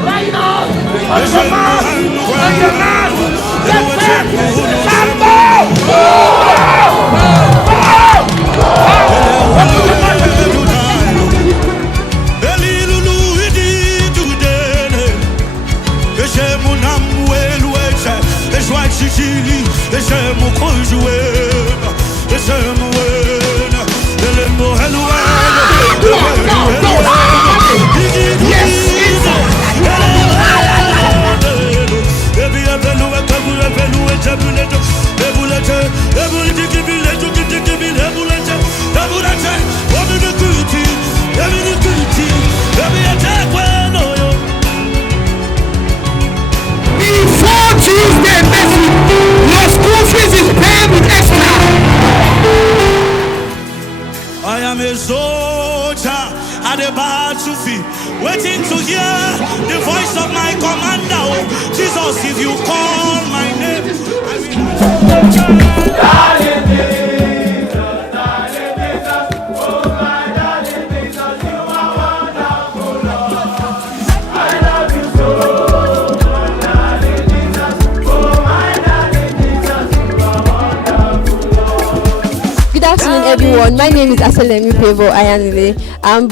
Right now, on demand, I am a soldier at the battlefield, waiting to hear the voice of my commander. Oh, Jesus, if you call my name, Good afternoon, everyone. My name is Ayanile.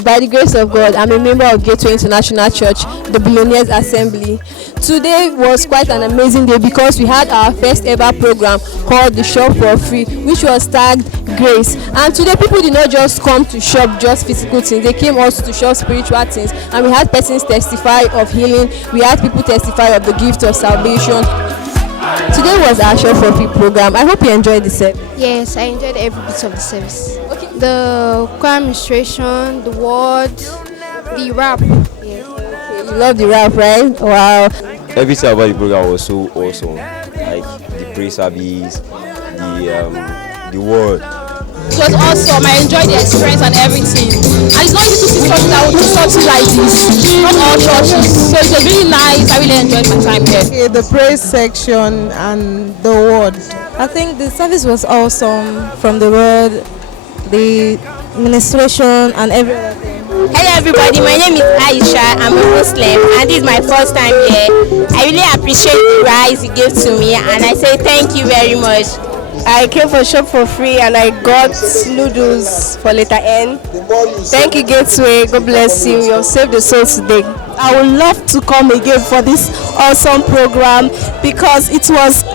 By the grace of God, I'm a member of Gateway International Church, the Billionairs Assembly. Today was quite an amazing day because we had our first ever program called the Shop for Free, which was tagged Grace. And today people did not just come to shop just physical things, they came also to shop spiritual things. And we had persons testify of healing, we had people testify of the gift of salvation. Today was our Shop for Free program. I hope you enjoyed the service. Yes, I enjoyed every bit of the service. Okay. The choir administration, the word, the rap. Yes. Okay, you love the rap, right? Wow. Everything about the program was so awesome. Like the praise service, the word. It was awesome. I enjoyed the experience and everything. And it's not easy to see churches that will do something like this. Not all churches. So it was really nice. I really enjoyed my time here. Okay, the praise section and the word. I think the service was awesome, from the word, the ministration and everything. Hello everybody, my name is Aisha. I'm a Muslim and this is my first time here. I really appreciate the rice you gave to me and I say thank you very much. I came for Shop for Free and I got noodles for letter N. Thank you, Gateway. God bless you. You have saved the soul today. I would love to come again for this awesome program because it was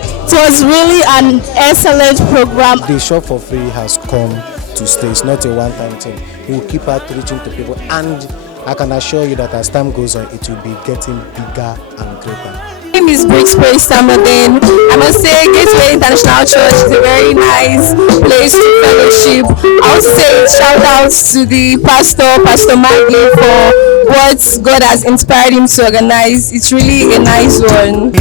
really an excellent program. The Shop for Free has come to stay. It's not a one-time thing. We will keep outreaching to people, and I can assure you that as time goes on, it will be getting bigger and greater. My name is Briggs Praise Samaden. I must say Gateway International Church is a very nice place to fellowship. I want to say shout outs to the Pastor Maggie for what God has inspired him to organize. It's really a nice one.